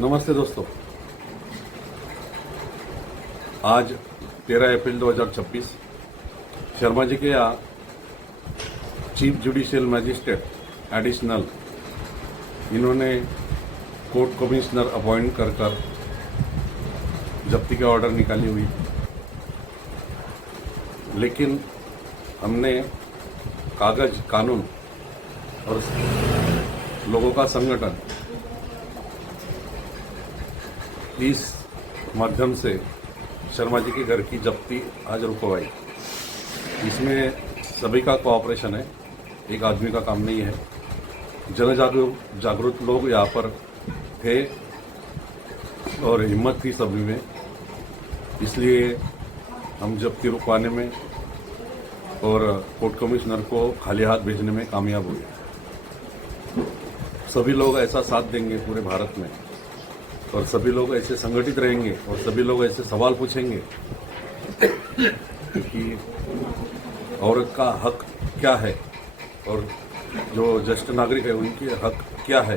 नमस्ते दोस्तों। आज 13 अप्रैल 2026 शर्मा जी के यहाँ चीफ जुडिशियल मजिस्ट्रेट एडिशनल इन्होंने कोर्ट कमिश्नर अपॉइंट कर जब्ती के ऑर्डर निकाली हुई, लेकिन हमने कागज कानून और लोगों का संगठन इस माध्यम से शर्मा जी के घर की जब्ती आज रुकवाई। इसमें सभी का कोऑपरेशन है, एक आदमी का काम नहीं है। जागरूक लोग यहाँ पर थे और हिम्मत थी सभी में, इसलिए हम जब्ती रुकवाने में और कोर्ट कमिश्नर को खाली हाथ भेजने में कामयाब हुए। सभी लोग ऐसा साथ देंगे पूरे भारत में, और सभी लोग ऐसे संगठित रहेंगे और सभी लोग ऐसे सवाल पूछेंगे कि औरत का हक क्या है और जो ज्येष्ठ नागरिक है उनके हक क्या है,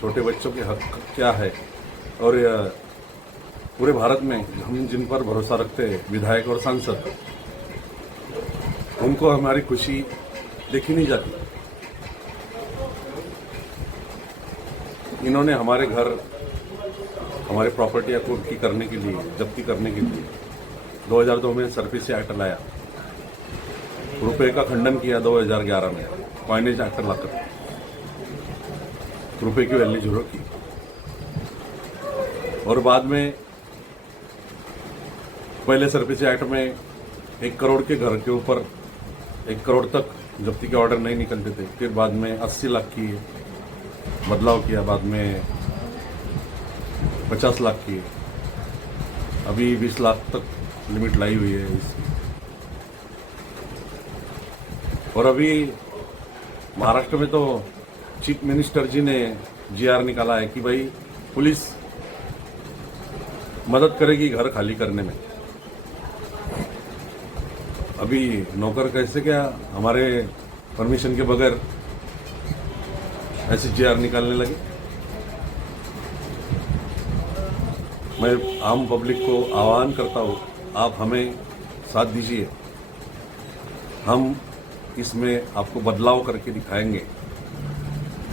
छोटे बच्चों के हक क्या है। और पूरे भारत में हम जिन पर भरोसा रखते हैं, विधायक और सांसद, उनको हमारी खुशी देखी नहीं जाती। इन्होंने हमारे घर, हमारे प्रॉपर्टी अकाउंट की करने के लिए, जब्ती करने के लिए 2002 में सरफेसी एक्ट लाया, रुपए का खंडन किया 2011 में कॉइनेज एक्ट लाकर रुपए की वैल्यू जीरो की, और बाद में पहले सरफेसी एक्ट में 1 करोड़ के घर के ऊपर 1 करोड़ तक जब्ती के ऑर्डर नहीं निकलते थे। फिर बाद में 80 लाख की बदलाव किया, बाद में 50 लाख की, अभी 20 लाख तक लिमिट लाई हुई है इसकी। और अभी महाराष्ट्र में तो चीफ मिनिस्टर जी ने जीआर निकाला है कि भाई पुलिस मदद करेगी घर खाली करने में। अभी नौकर कैसे क्या हमारे परमिशन के बगैर ऐसे जीआर निकालने लगे। मैं आम पब्लिक को आह्वान करता हूँ, आप हमें साथ दीजिए, हम इसमें आपको बदलाव करके दिखाएंगे।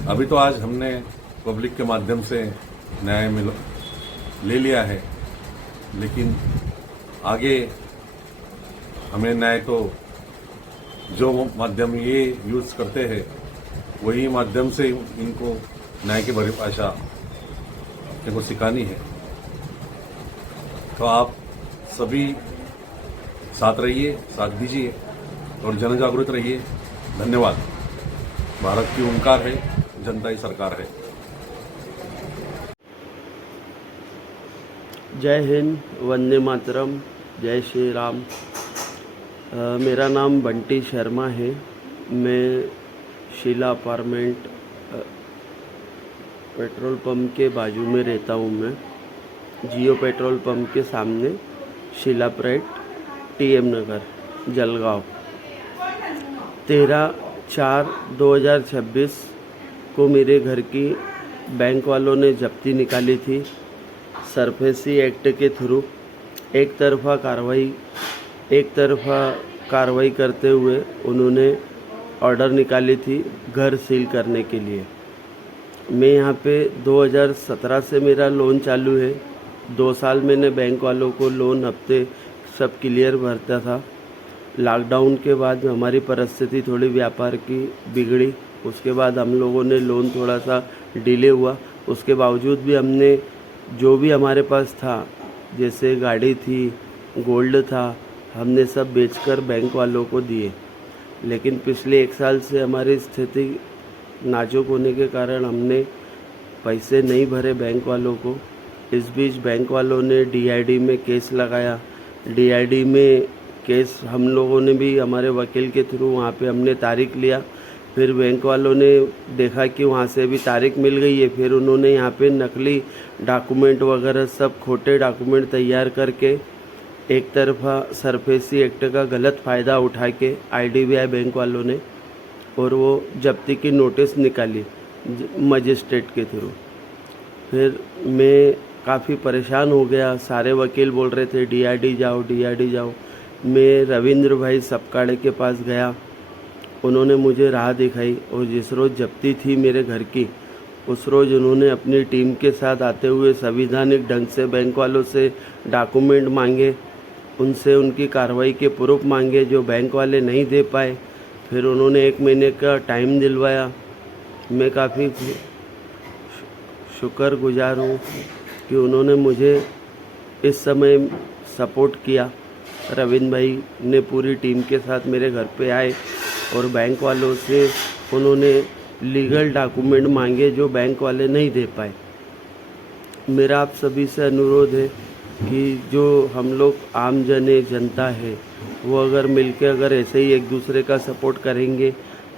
अभी तो आज हमने पब्लिक के माध्यम से न्याय ले लिया है, लेकिन आगे हमें न्याय तो जो माध्यम ये यूज करते हैं वही माध्यम से इनको न्याय की परिभाषा इनको सिखानी है। तो आप सभी साथ रहिए, साथ दीजिए और जन जागृत रहिए। धन्यवाद। भारत की ओंकार है, जनता ही सरकार है। जय हिंद, वंदे मातरम, जय श्री राम। मेरा नाम बंटी शर्मा है। मैं शीला अपार्टमेंट पेट्रोल पंप के बाजू में रहता हूँ। मैं जियो पेट्रोल पंप के सामने, शीला प्राइड, TM नगर, जलगांव। 13/4/2026 को मेरे घर की बैंक वालों ने जब्ती निकाली थी। सरफेसी एक्ट के थ्रू एक तरफा कार्रवाई करते हुए उन्होंने ऑर्डर निकाली थी घर सील करने के लिए। मैं यहाँ पे 2017 से मेरा लोन चालू है। 2 साल मैंने बैंक वालों को लोन हफ्ते सब क्लियर भरता था। लॉकडाउन के बाद हमारी परिस्थिति थोड़ी व्यापार की बिगड़ी, उसके बाद हम लोगों ने लोन थोड़ा सा डिले हुआ। उसके बावजूद भी हमने जो भी हमारे पास था, जैसे गाड़ी थी, गोल्ड था, हमने सब बेचकर बैंक वालों को दिए। लेकिन पिछले 1 साल से हमारी स्थिति नाजुक होने के कारण हमने पैसे नहीं भरे बैंक वालों को। इस बीच बैंक वालों ने DID में केस लगाया। DID में केस हम लोगों ने भी हमारे वकील के थ्रू वहाँ पे हमने तारीख लिया। फिर बैंक वालों ने देखा कि वहाँ से भी तारीख मिल गई है। फिर उन्होंने यहाँ पे नकली डॉक्यूमेंट वगैरह सब खोटे डॉक्यूमेंट तैयार करके एक तरफा सरफेसी एक्ट का गलत फ़ायदा उठा के IDBI बैंक वालों ने, और वो जब्ती की नोटिस निकाली मजिस्ट्रेट के थ्रू। फिर मैं काफ़ी परेशान हो गया। सारे वकील बोल रहे थे डीआरडी जाओ, डीआरडी जाओ। मैं रविंद्र भाई सपकाड़े के पास गया, उन्होंने मुझे राह दिखाई और जिस रोज़ जब्ती थी मेरे घर की, उस रोज़ उन्होंने अपनी टीम के साथ आते हुए संविधानिक ढंग से बैंक वालों से डॉक्यूमेंट मांगे, उनसे उनकी कार्रवाई के प्रूफ मांगे जो बैंक वाले नहीं दे पाए। फिर उन्होंने 1 महीने का टाइम दिलवाया। मैं काफ़ी शुक्रगुजार हूँ कि उन्होंने मुझे इस समय सपोर्ट किया। रविंद्र भाई ने पूरी टीम के साथ मेरे घर पे आए और बैंक वालों से उन्होंने लीगल डॉक्यूमेंट मांगे जो बैंक वाले नहीं दे पाए। मेरा आप सभी से अनुरोध है कि जो हम लोग आम जनता है वो अगर मिलके अगर ऐसे ही एक दूसरे का सपोर्ट करेंगे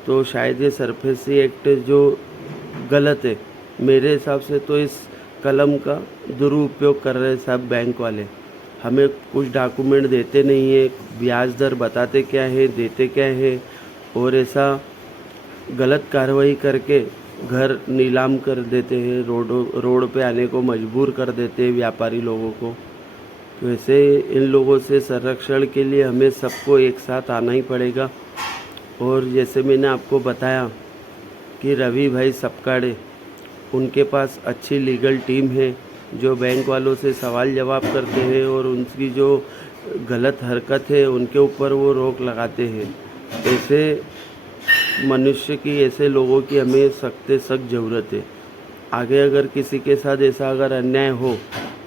तो शायद ये सरफेसी एक्ट जो गलत है, मेरे हिसाब से तो इस कलम का दुरुपयोग कर रहे हैं सब बैंक वाले। हमें कुछ डॉक्यूमेंट देते नहीं है, ब्याज दर बताते क्या है, देते क्या है, और ऐसा गलत कार्रवाई करके घर नीलाम कर देते हैं, रोड पे आने को मजबूर कर देते हैं व्यापारी लोगों को। तो ऐसे इन लोगों से संरक्षण के लिए हमें सबको एक साथ आना ही पड़ेगा। और जैसे मैंने आपको बताया कि रवि भाई सपकाड़े, उनके पास अच्छी लीगल टीम है जो बैंक वालों से सवाल जवाब करते हैं और उनकी जो गलत हरकत है उनके ऊपर वो रोक लगाते हैं। ऐसे मनुष्य की, ऐसे लोगों की हमें सख्त से सख्त ज़रूरत है। आगे अगर किसी के साथ ऐसा अगर अन्याय हो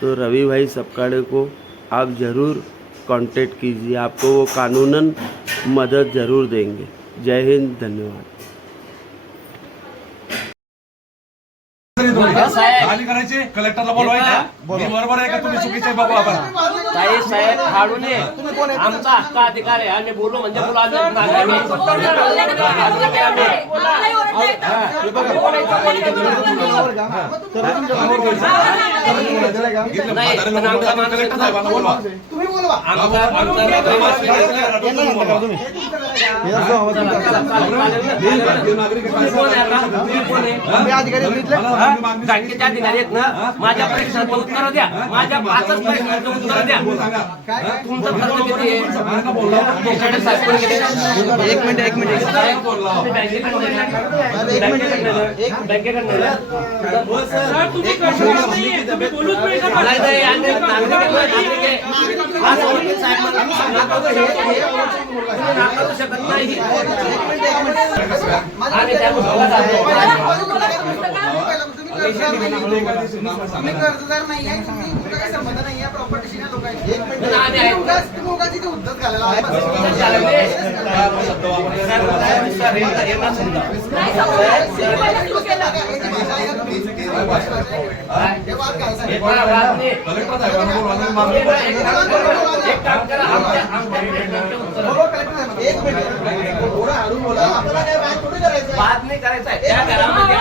तो रवि भाई सपकाड़े को आप ज़रूर कांटेक्ट कीजिए, आपको वो कानूनन मदद ज़रूर देंगे। जय हिंद, धन्यवाद। खाली करायचे, कलेक्टरला बोलवायचं, मी बरोबर आहे का तुम्ही चुकीचे आहे बघू आपण. साहेब काढू नये, आमचा हक्क अधिकार आहे. आम्ही बोलू म्हणजे बोलू. कलेक्टर साहेबांना बोलवा. बँकेच्या अधिकारी आहेत ना, माझ्या प्रश्नाचं उत्तर द्या. माझ्या 5 प्रश्नाचं उत्तर द्या. तुमचं खर्च किती आहे? एक मिनिट शकत नाही. आणि तुम्ही कर्जदार नाही आहे, तुमचा काही संबंध नाही आहे प्रॉपर्टीशी ना लोकांची. उगाच इथे उद्धत घालायला बात नाही करायचं आहे त्या घरामध्ये.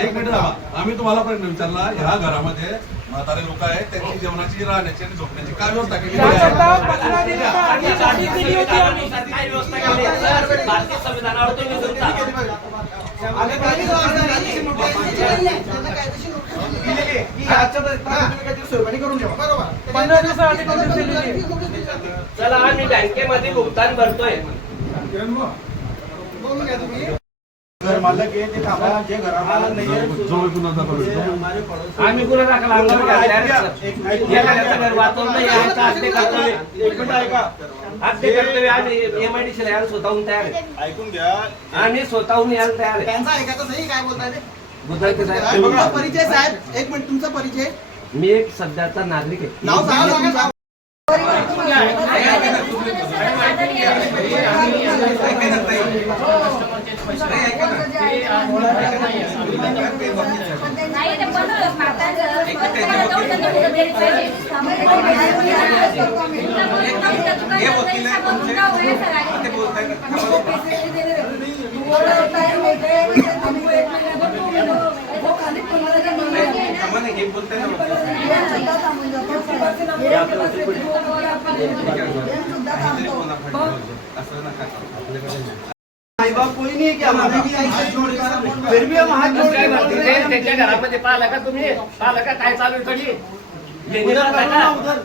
एक मिनिट थांबा. आम्ही तुम्हाला प्रश्न विचारला, ह्या घरामध्ये म्हातारे लोक आहेत, त्यांची जेवणाची, राहण्याची आणि झोपण्याची काय व्यवस्था केली आहे? काय व्यवस्था केली आहे? भारतीय संविधानावर तुम्ही चला आम्ही बँकेमध्ये भुगतान भरतोय. आम्ही गुन्हा दाखल घर वाचवून कर्तव्य आम्ही MIDC ला यायला स्वतःहून तयार आहे. ऐकून घ्या, आम्ही स्वतःहून यायला तयार आहे. त्यांचा ऐकायचं नाही. काय बोलताय ते? बुद्धाचे साहेब, तुमचा परिचय साहेब, एक मिनिट तुमचा परिचय. मी एक सध्याचा नागरिक आहे. नाव सांगा. असं नका. माई बाप कोई नहीं है क्या हमारा? फिर भी हम हाथ जोड़ के बोल रहे हैं त्यांच्या घरामध्ये पाहिलं का तुम्ही? पाहिलं का काय चालू आहे कधी? उधर करो ना, उधर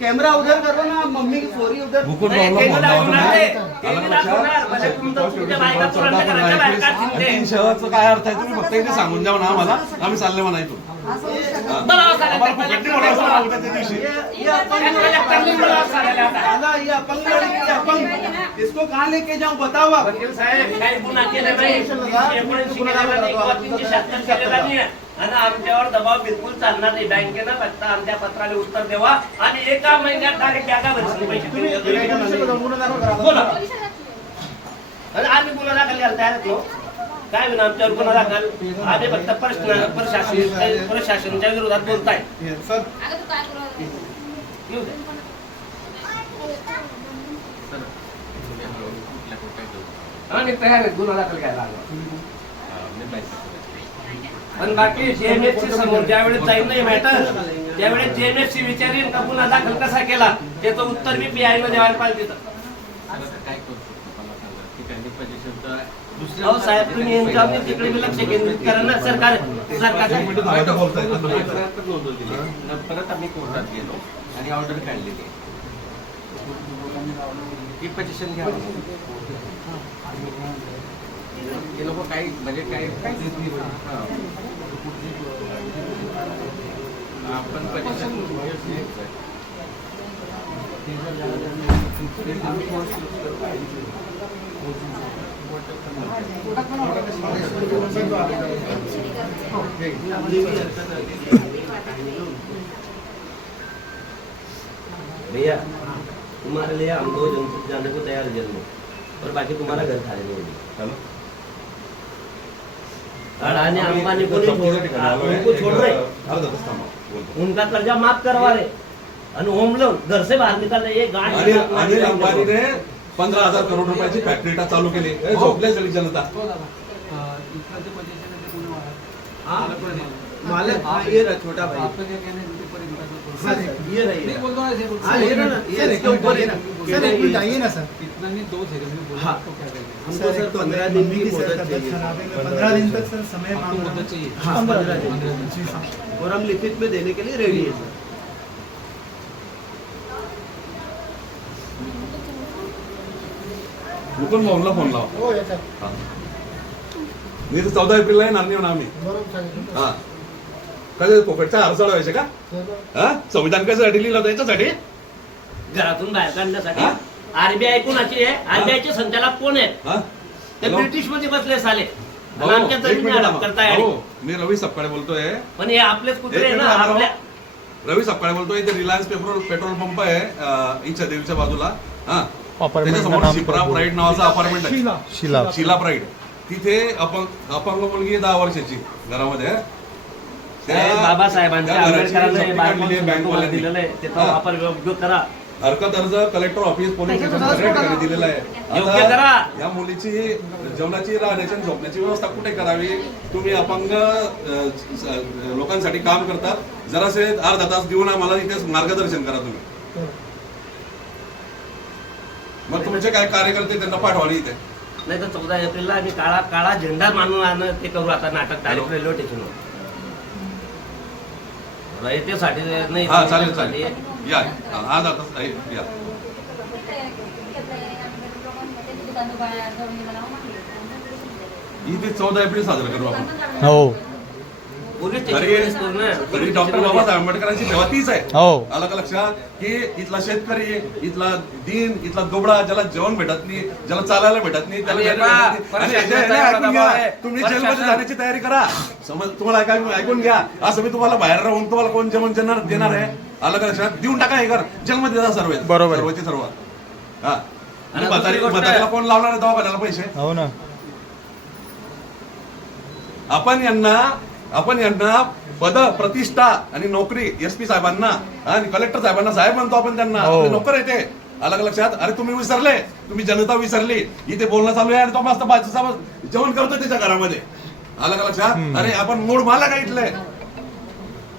कैमरा उधर करो ना, मम्मी की चोरी उधर मुकुट नाही, भाऊला ते फोन दाखवणार लावला ते. ना. ते आलं दाखवणार. लक्षात? म्हणजे तुमचं तुमच्या बायका पुरांच्या घराच्या बाहेर काढतील ते. 3 शहराचं काय अर्थ आहे तुम्ही फक्त इथे सांगून द्या ना आम्हाला, आम्ही चालले म्हणा इथून. बोलावं चालेल. आम्हाला फुकट नाही बोलावं लागलं उद्या त्या दिवशी. ये अपंग कलेक्टरने बोलावं चालेल आता. दादा, ये अपंग लड़की है, अपंग इसको कहाँ लेके जाऊं बताओ आप? वकील साहेब काही गुन्हा केला नाही, 379 केलेला नाही किंवा 376 केलेला नाही आणि आमच्यावर दबाव बिलकुल चालणार नाही. बँकेनं फक्त आमच्या पत्राला उत्तर द्यावा आणि एका महिन्यात डायरेक्ट बॅगा भरतील पैसे. बोला आणि आम्ही गुन्हा दाखल करायला तयार आहेत. काय विना आमच्यावर गुन्हा दाखल? आम्ही फक्त प्रशासनाच्या विरोधात बोलताय. येऊ द्या. आणि तयार आहेत गुन्हा दाखल करायला. पण बाकी जेएमएफसी समोर ज्यावेळेस जाईल नाही मॅटर त्यावेळेस जेएमएफसी विचारेल का गुन्हा दाखल कसा केला त्याचं उत्तर मी पीआय नं द्यायला पाहिजे. हो साहेब तुम्ही यांच्यावर तिकडे बी लक्ष केंद्रित करा ना. सरकार परत आम्ही कोर्टात गेलो आणि ऑर्डर काढलेली की पोझिशन घ्या. हे लोक काही म्हणजे काही आपण पोझिशन भैया तुम्हारे लिए हम 2 जन जाने को तैयार जेल में और बाकी तुम्हारा घर खाली नहीं होगी. अडानी अंबानी को उनको छोड़ रहे, उनका कर्जा माफ करवा रहे आणि होम लोन घर से बाहर निकाल रहे. ये अनिल अंबानीने 15,000 करोड रुपयाची फॅक्टरी चालू केली. झोपले सगळी जनता. मालिक ये रहा छोटा भाई, ये रही हाँ ये रहा ना, ये इसके ऊपर है ना. सर एक मिनट आइए ना सर. हाँ हमको सर 15 दिन की मुहलत चाहिए. 15 दिन तक सर समय मांग रहा हूं. हाँ 15 दिन और हम लिखित में देने के लिए रेडी है सर. मुकुंद भाऊला फोन लावा. हो याच्यात हा. मी तर 14 एप्रिलला येणार नाही म्हणा आम्ही. बरोबर सांगितलं. हा काय पोकेटचा हार चढवायचे का? हा संविधान कशासाठी लिहिलं होतं? याच्यासाठी. घरातून बाहेर काढण्यासाठी. हा? आरबीआय कोणाची आहे? आरबीआयचे संचालक कोण आहेत? हा? ते हॅलो? ब्रिटिश मध्ये बसले साले. भाऊ, आणि आमच्या एक जमिनी मिनिट हडप थांबा. करताय. भाऊ, मी रवी सपकाळे बोलतोय. पण हे आपलेच कुत्रे आहे एक ना मिनिट थांबा. आपल्या. रवी सपकाळे बोलतोय. इथे रिलायन्स पेट्रोल पंप आहे इच्छा देवीच्या बाजूला. हा त्याच्यासमोर शिप्रा प्राईड नावाचा अपार्टमेंट आहे. शिला प्राईड. तिथे अपंग मुलगी आहे 10 वर्षाची घरामध्ये. बाबासाहेबांच्या त्या घराची आंबेडकरांनी जप्ती काढलेली आहे बाळासाहेब बँकवाल्यांनी. दिलेलं आहे त्याचा हा. वापर योग्य करा. हरकत अर्ज कलेक्टर ऑफिस पोलीस स्टेशन सगळ्या ठिकाणी दिलेला आहे. योग्य करा. या मुलीची जेवणाची राहण्याची आणि झोपण्याची व्यवस्था कुठे करावी? तुम्ही अपंग लोकांसाठी काम करतात. जरासे अर्धा तास देऊन आम्हाला इथे मार्गदर्शन करा तुम्ही. मग तुमचे काय कार्यकर्ते त्यांना पाठवा इथे. नाही तर 14 एप्रिलला आम्ही काळा झेंडा मानून आणणं ते करू आता नाटक डायरेक्ट रेल्वे स्टेशनवर. रयतेसाठी नाही. हा चालेल चालेल या आज आता या. इथे 14 एप्रिल साजरा करू आपण. हो पोलीस तरी स्टेशन तरी डॉक्टर बाबासाहेब आंबेडकरांची सेवा तीच आहे. हो आलं का लक्षात? की इथला शेतकरी, इथला दिन, इथला दुबळा, ज्याला जेवण भेटत नाही, ज्याला चालायला भेटत नाही, त्याला आणि भेटत नाही. आणि प्रशासनाचा याच्या ह्याने ऐकून घ्या. दबाव आहे. तुम्ही जेलमध्ये जाण्याची तयारी करा. समज तुम्हाला ऐकून घ्या. असं मी तुम्हाला बाहेर राहून तुम्हाला कोण जेवण देणार आहे? आलं का लक्षात? देऊन टाका हे कर. जेलमध्ये जा सर्व. बरोबर. सर्वचे सर्व. हा आणि दुसरी गोष्ट- म्हातारीला कोण लावणार आहे दवाखान्याला पैसे? हो ना. आपण यांना पद, प्रतिष्ठा आणि नोकरी एसपी साहेबांना आणि कलेक्टर साहेबांना साहेब म्हणतो आपण त्यांना. हो. आपले नोकर येते. आलं का लक्षात? अरे तुम्ही विसरले. तुम्ही जनता विसरली. इथे बोलणं चालू आहे आणि तो मस्त बाजूचा जेवण करतो त्याच्या घरामध्ये. आलं का लक्षात? अरे आपण मूळ मालक आहे इथले.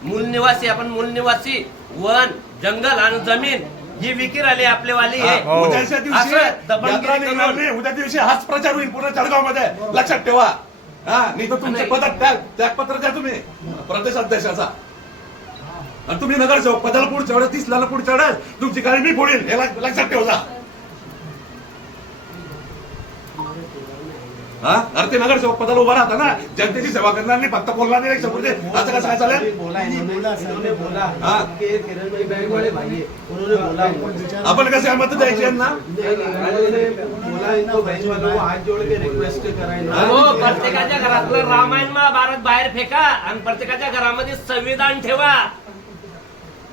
मूल निवासी आपण मूल निवासी. वन, जंगल आणि जमीन जी विकीर आली आपलेवाली हा, आहे उद्याच्या दिवशी असं दबंगगिरी यात्रा निघणार करून- नाही. उद्या दिवशी हाच प्रचार होईल पूर्ण जळगाव मध्ये, लक्षात ठेवा. हा, नाही तर तुमचे आणि- पदात त्यागपत्र द्या तुम्ही प्रदेश अध्यक्षाचा. आणि तुम्ही नगरसेवक पदाला पुढच्या वेळेस 30 ला पुढच्या वेळेस तुमची गाडी मी फोडील, हे लक्षात ठेवा. हा, अरे ते नगरसेवक पदाला उभा राहता ना, जनतेची सेवा करणार नाही, फक्त बोलणार नाही. असं कसं काय चालेल? बोला इन्होंने बोला हाँ। कि किरण भाई बैंक वाले भाई है, उन्होंने बोला आपण कसे मत द्यायचे यांना? उन्होंने बोला इनको बैंक वालों को हाथ जोड़ के रिक्वेस्ट करायला. हो, प्रत्येकाच्या घरातलं रामायण महाभारत बाहेर फेका आणि प्रत्येकाच्या घरामध्ये संविधान ठेवा.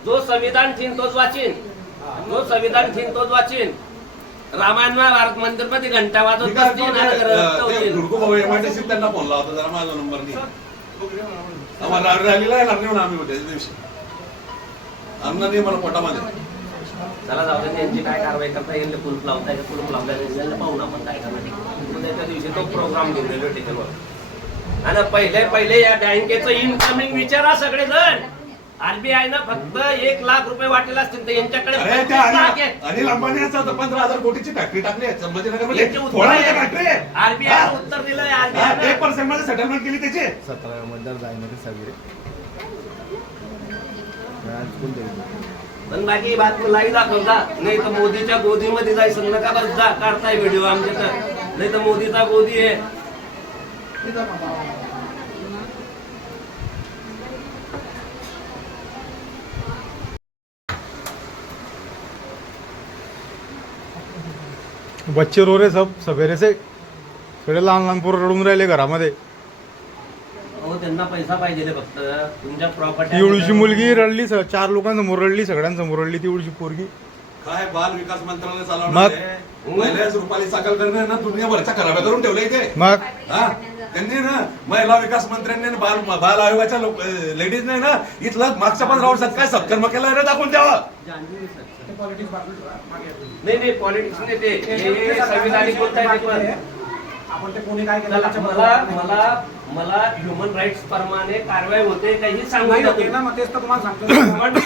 जो संविधान ठेवीन तोच वाचीन, जो संविधान ठेवीन तोच वाचीन. रामायण महाभारत मंदिर मध्ये घंटा वाजवत बसतील आणि रक्त होतील. भाऊ MIDC त्यांना फोन लावतो, जरा माझा नंबर नाही. आम्हाला रॅलीला येणार नाही म्हणून आम्ही होत्या त्या दिवशी. आमना नाही मला पोटामध्ये. चला जाऊ दे, त्यांची काय कारवाई करता येईल, कुलूप लावता येईल, कुलूप लावता येईल, पाहून आपण काय करणार. उद्याच्या दिवशी तो प्रोग्राम घेऊन रेल्वे स्टेशनवर. आणि पहिले या बँकेचं इनकमिंग विचारा सगळेजण. RBI ना फक्त 1 लाख रुपये वाटेल असतील तर यांच्याकडे अरे 25 त्या लाख आहेत. अनिल अंबानी यांचा 15,000 कोटीची फॅक्टरी टाकली आहे संभाजीनगर यांचे मध्ये. उत्तर थोडा आहे. फॅक्टरी RBI ने उत्तर दिलंय. RBI ने. 1% मध्ये सेटलमेंट केली त्याची. 17 मतदार जायमध्ये सगळे पण बाकी बातमी लाईव्ह दाखवता, नाही तर मोदीच्या गोदीमध्ये जायचं नका बस जा, काढताय व्हिडिओ आमच्या तर, नाही तर मोदीचा गोदी आहे. बच्चे रो रे सब सवेरे से सगळे लहान लहान पोरं रडून राहिले घरामध्ये. हो, त्यांना पैसा पाहिजे फक्त तुमच्या ती प्रॉपर्टी. एवढीशी मुलगी रडली, 4 लोकांसमोर रडली, सगळ्यांसमोर रडली ती एवढीशी पोरगी. काय बाल विकास मंत्रालय मग? चालवणार आहे. महिलाच रुपाली साखळकरने ना दुनियाभरच्या खराब्या करून ठेवल्या इथे. मग हा, त्यांनी ना महिला विकास मंत्र्यांनी ना बाल आयोगाच्या लेडीजने ना इथलं मागच्या 15 वर्षात काय सत्कर्म केलं रे दाखवून द्यावं. नाही पॉलिटिक्स नाही ते, हे संविधानिक बोलताय ते पण. चला, मला ह्युमन राईट्स प्रमाणे कारवाई होते काही सांगू नाही द्या होते ना, तुम्ही. मग तेच तर तुम्हाला सांगतो. पण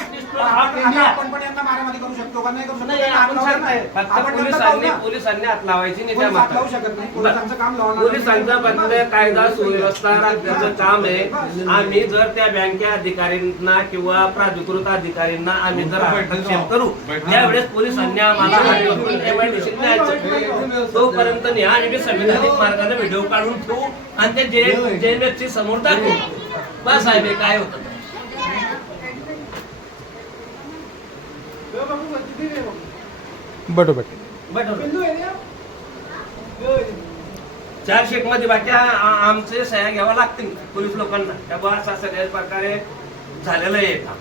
त्यांनी आपण पण यांना मारामारी करू शकतो का? नाही करू शकतो. नाही, त्यांना आपण हात लावला सांगताय. ना. फक्त आपण त्यांना लावू ना. पोलिसांनी हात लावायची नाही त्या पोलीस हात मात्र. लावू शकत नाही. पोलिसांचं काम लावणार. पोलिसांचं फक्त कायदा सुव्यवस्था राखण्याचं काम आहे. आम्ही जर त्या बँके अधिकाऱ्यांना किंवा प्राधिकृत अधिकाऱ्यांना आम्ही जर हस्तक्षेप करू त्यावेळेस पोलिसांनी आम्हाला MIDC न्यायचं. तोपर्यंत न्या आणि संविधानिक मार्गाने व्हिडिओ काढून ठेवू आणि ते जेल व्यक्ती समोर दाखवू. बस साहेब, हे काय होतं. बरोबर. चार मध्ये बाकी आमचे सह्या घ्याव्या लागतील पोलीस लोकांना. त्या बस असं सगळ्या प्रकारे झालेलं आहे काम.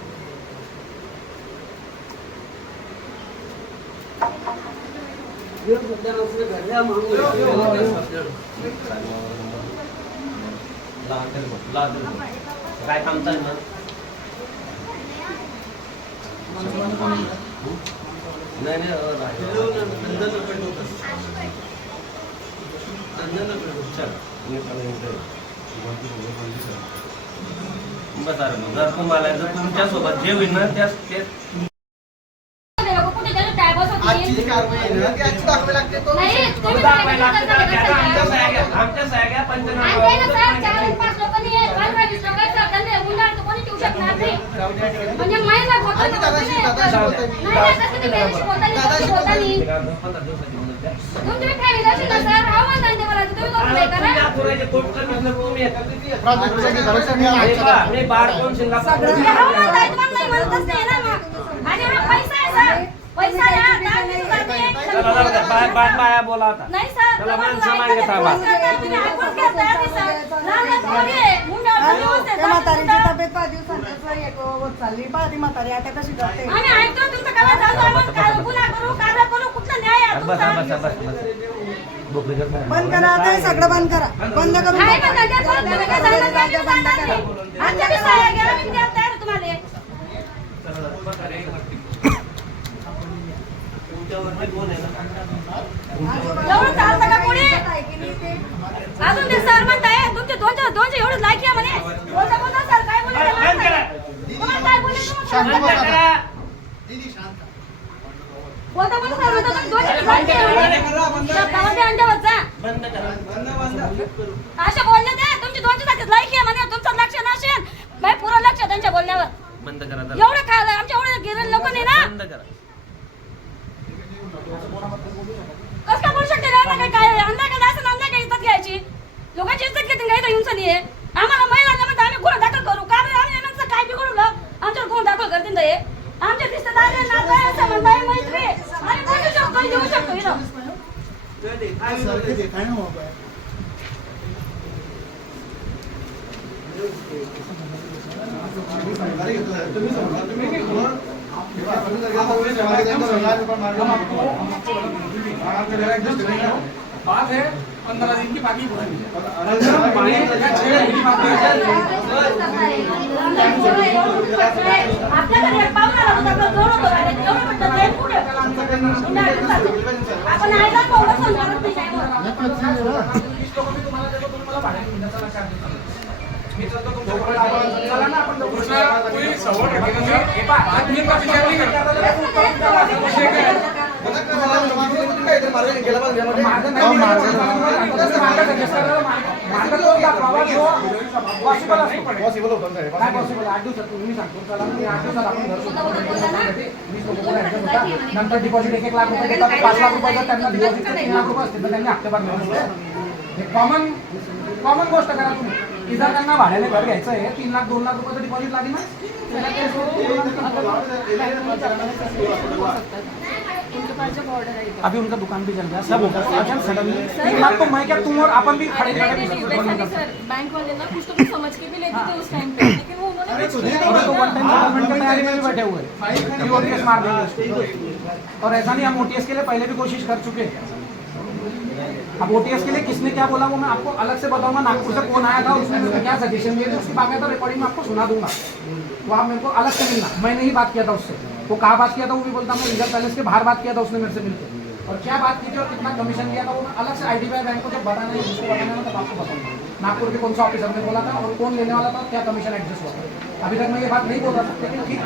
काय काम चाललं? नाही बस जर तुम्हाला जर तुमच्या सोबत जे होईल ना त्याच आजची कारवाई आहे ना, ती आजची दाखवावी लागते. तो नाही, विषय. तुम्ही आमच्या सह्या पंचनामा म्हणजे महिला आम्ही दादाशी बोलतोय मी. तुम्ही फॅमिली असेल ना सर, आव्हान द्या मला, तुम्ही करून हे करा. मी बार काउन्सिलला हे आव्हान आहे, तुम्हाला नाही म्हणतच नाही ना मग. आणि हा पैसा आहे सर, पैसा आहे हा, 10 दिवसात बाया बोला होता. नाही सर, चला, माणसं मागे थांबा. तुम्ही ऐकून घ्या सर, सर. लहान पोरी आहे, मुंड्यावर दिवस आहे, त्या म्हातारीची सर. तब्येत 5 दिवसांनी एक होत चालली. पहा ती म्हातारी आता कशी करते. आम्ही ऐकतो तुमचं काय चालू आहे, मग काय गुन्हा करू, कारवाई करू, कुठला न्याय आहे तुमचा? बंद करा आता हे सगळं बंद करा. बंद करून आहे टाका. ना, त्याच्यात परत तुम्ही काय जाणार नाही, आम्ही जाणार नाही. आमच्या बी सह्या घ्या, आम्ही द्यायला तयार आहे तुम्हाला. एवढं चालतं का कोणी? अजून ते सर म्हणताय तुमचे दोनशे एवढं लायकी आहे म्हणे. बोलता सर काय बोलले तुम्हाला काय बोलले तुम्हाला? बोलता बोलता सर म्हणतात तुम्ही 200 लाख शब्दामध्ये अंड्यावर जा. बंद करा. अशा बोलले ते तुमची 200 लाख लायकी आहे म्हणे तुमचं लक्ष नसेल बाई पुरं लक्ष आहे त्यांच्या बोलण्यावर. बंद करा जरा. एवढं काय आमच्या एवढे गिरण लोक नाही ना बंद करा. कसं काय बोलू शकते रे? आता काय अंधा काय असं अंधा काय इज्जत घ्यायची लोकांची इज्जत घेते काय हिंसा नाही आहे. आम्हाला महिलांना म्हणजे आम्ही गुन्हा दाखल करू का रे? आम्ही यांचं काय बिघडलं आमच्यावर गुन्हा दाखल करतील ते आमच्या रिश्तेदार नातं संबंध आहे मैत्री आम्ही बोलू शकतो देऊ शकतो इथं. बात है 15 दिन की बाकी आपल्याकडे एक पाहुणा होता तो जोड होतो डायरेक्ट एवढं म्हणतात ते पुढे आपण आयला कोण संस्कारच नाही काय बोलत. कोई सवाल आदमी का विचार नहीं पॉसिबल होतं काय पॉसिबल 8 दिवसात तुम्ही सांगतो चला मी 8 दिवसात आपण घर नंतर डिपॉझिट 1 लाख रुपये देतात 5 लाख रुपये त्यांना डिपॉझिट 3 लाख रुपये असते तर त्यांनी हप्ते भरले हे कॉमन गोष्ट करा तुम्ही की जर त्यांना भाड्याने घर घ्यायचं आहे 3 लाख 2 लाख रुपयाचं डिपॉझिट लागेल ना अभी उनका दुकान भी चल गया सब होगा अचानक सडनली 3 लाख तो मैं क्या तुम और अपन भी खड़े बैंक वाले ना कुछ तो कुछ समझ के भी लेते थे उस टाइम पे लेकिन वो उन्होंने तो वन टाइम सेटलमेंट की तैयारी में भी बैठे हुए हैं ओटीएस मार देंगे और ऐसा नहीं हम ओटीएस के लिए पहले भी कोशिश कर चुके हैं. अब ओटीएस के लिए किसने क्या बोला वो मैं आपको अलग से बताऊंगा. नागपुर से कौन आया था उसने मुझे क्या सजेशन दिए थे उसकी बाकायदा रिकॉर्डिंग में आपको सुना दूंगा. तो आप मेरे को अलग से मिलना. मैंने ही बात किया था उससे. वो कहाँ बात किया था वो भी बोलता हूँ. रिजर्व पैलेस के बाहर बात किया था उसने मेरे से मिलकर और क्या बात की थी और कितना कमीशन लिया था वो मैं अलग से IDBI बैंक को जब बताना है जिसको बताना है तब आपको बताऊंगा. नागपुर के कौन सा ऑफिसर ने बोला था और कौन लेने वाला था क्या कमीशन एडजस्ट हुआ था. अभी तक मैं ये बात नहीं बोल रहा था लेकिन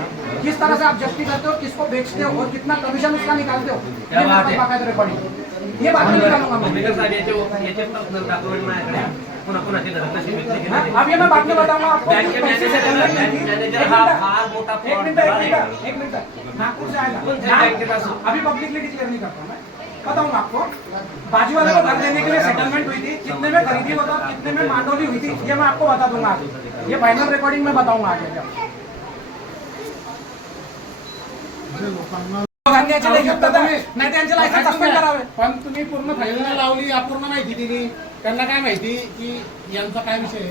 किस तरह से आप जस्टी करते हो किसको बेचते हो और कितना कमीशन उसका निकालते हो ये मेरे बाकायदा रिकॉर्डिंग ये बात नहीं निकालूंगा मैं. अब ये मैं बाद में बताऊंगा आपको. एक मिनट नागपुर से आएगा अभी पब्लिकली डिक्लेयर नहीं करता मैं बताऊंगा आपको. बाजू वाले को घर देने के लिए सेटलमेंट हुई थी कितने में खरीदी होता कितने में मांडोली हुई थी ये मैं आपको बता दूंगा आगे. ये फाइनल रिकॉर्डिंग में बताऊंगा आगे. नाही त्यांचे लायसन्स सस्पेंड करावे. पण तुम्ही पूर्ण फाईल लावली अपूर्ण माहिती दिली त्यांना काय माहिती की यांचा काय विषय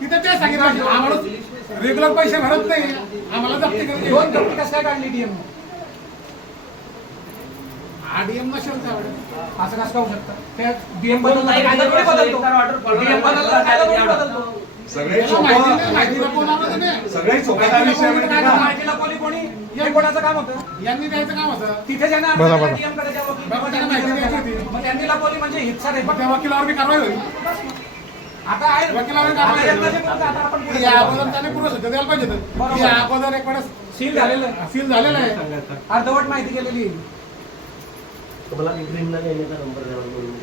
तिथे ते सांगितलं आम्हाला रेग्युलर पैसे भरत नाही आम्हाला जप्ती करायची. दोन जप्ती कसं काय काढली डीएम डीएम नसेल असं कसं होऊ शकतं. ते डीएम बदलतो सगळे माहितीला कोणी हे कोणाचं काम होतं यांनी द्यायचं काम होतं तिथे ज्यांना माहिती द्यायची होती मग त्यांनी लपवली म्हणजे हिस्सा नाही वकिलावर बी कारवाई होईल. आता आहे वकिलावर कारवाई या अगोदर त्याने पूर्ण सध्या द्यायला पाहिजे. या अगोदर एक वेळेस सील झालेलं आहे अर्धवट माहिती केलेली. तुम्हाला विक्रीमला येण्याचा नंबर द्यावा म्हणून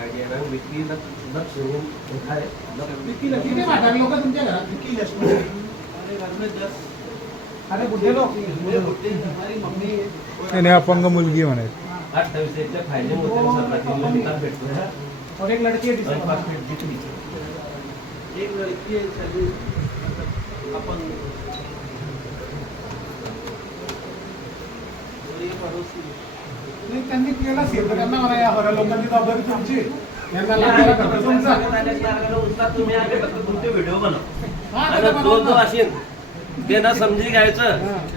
113 विक्रीला लक्ष लोक तुमच्या घरात अरे बुद्धे लोक त्याने अपंग मुलगी म्हणे 28 फायदे होते भेटतो और एक लड़की है एक लड़की है सभी अपन नाही त्यांनी केला असेल तर त्यांना म्हणा या हरा लोकांची जबाबदारी तुमची यांना लागायला करतो तुमचा तुम्ही आले फक्त तुमचे व्हिडिओ बनव जो असेल ते ना समजी घ्यायचं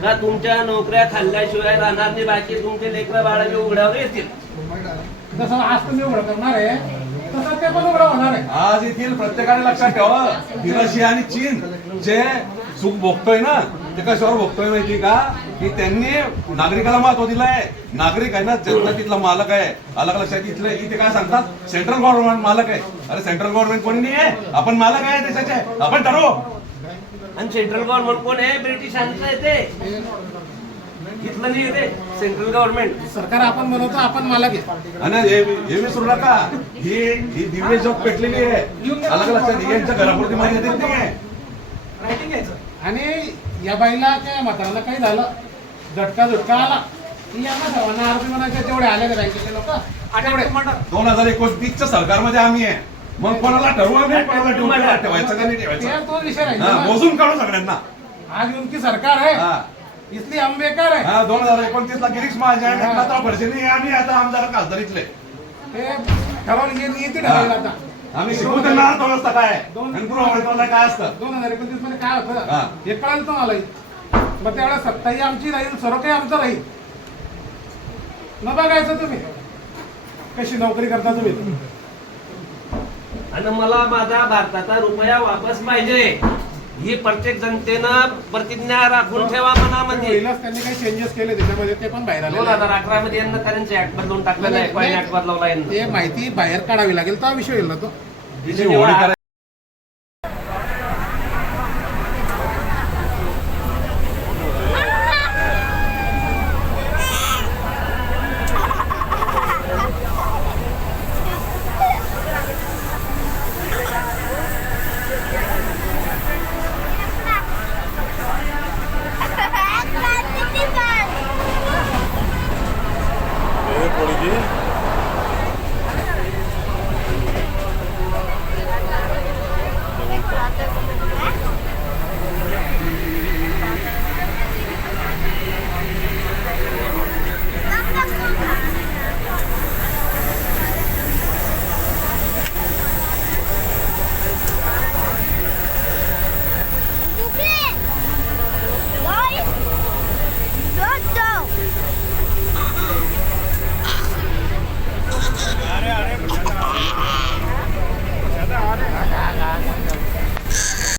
ना तुमच्या नोकऱ्या खाल्ल्याशिवाय राहणार नाही. बाकी तुमचे लेकरं बाळा जे उघड्यावर येतील जसं आज तुम्ही उघडं करणार आहे तसं ते पण उघडं होणार आहे. आज येथील प्रत्येकाने लक्षात ठेवा रशिया आणि चीन जे सुख भोगतोय ना ते कशावर बघतोय माहिती का की त्यांनी नागरिकाला महत्व दिलंय. नागरिक आहे ना, जनता तिथला मालक आहे. अलग लक्षात इथले इथे काय सांगतात, सेंट्रल गव्हर्नमेंट मालक आहे. अरे सेंट्रल गव्हर्नमेंट कोणी नाही आहे, आपण मालक आहे देशाचे, आपण ठरवू. आणि सेंट्रल गव्हर्नमेंट कोण आहे? ब्रिटिशांचं आहे ते, इथलं नाही येते सेंट्रल गव्हर्नमेंट. सरकार आपण बनवतो, आपण मालक आहे. आणि हे विसरू नका, ही दिव्य जॉब पेटलेली आहे. अलग लक्षात यांच्या घरापुरती माहिती देत नाही आहे. रायटिंग घ्यायचं. आणि या बाईला काय म्हाताराला काही झालं, झटका आला की यांना सर्वांना आरोपी बनायचे. तेवढे आले का बँकेचे लोक? आठवडे 2029च्या सरकारमध्ये आम्ही आहे. मग कोणाला ठरवू आम्ही, कोणाला ड्युटीला ठेवायचं का नाही ठेवायचं, तो विषय राहील. मोजून काढू सगळ्यांना. आज उनकी सरकार है, हा. इसलिए हम बेकार है. 2029ला गिरीश महाजन, एकनाथराव खडसे नाही, आम्ही आता आमदार खासदारीतले. ते ठरवलं येते ठरवलं आता. आम्ही शिकवू त्यांना अर्थव्यवस्था काय आहे, आणि गृहमंत्रालय काय असतं. 2029 मध्ये काय हा. होतं हे कळलं तुम्हाला. मग त्यावेळेला सत्ताही आमची राहील, सर्व काही आमचं राहील. न बघायचं तुम्ही कशी नोकरी करता तुम्ही. आणि मला माझा भारताचा रुपया वापस पाहिजे ही प्रत्येक जनतेनं प्रतिज्ञा राखून ठेवा मनामध्ये. पहिलाच त्यांनी काही चेंजेस केले त्याच्यामध्ये, ते पण बाहेर आले. 2011 मध्ये यांना करन्सी ऍक्ट बदलून टाकलेला आहे, कॉइन ऍक्ट बदलवला यांना. ते माहिती बाहेर काढावी लागेल, तो विषय येईल ना तो. तिची होळी करायची.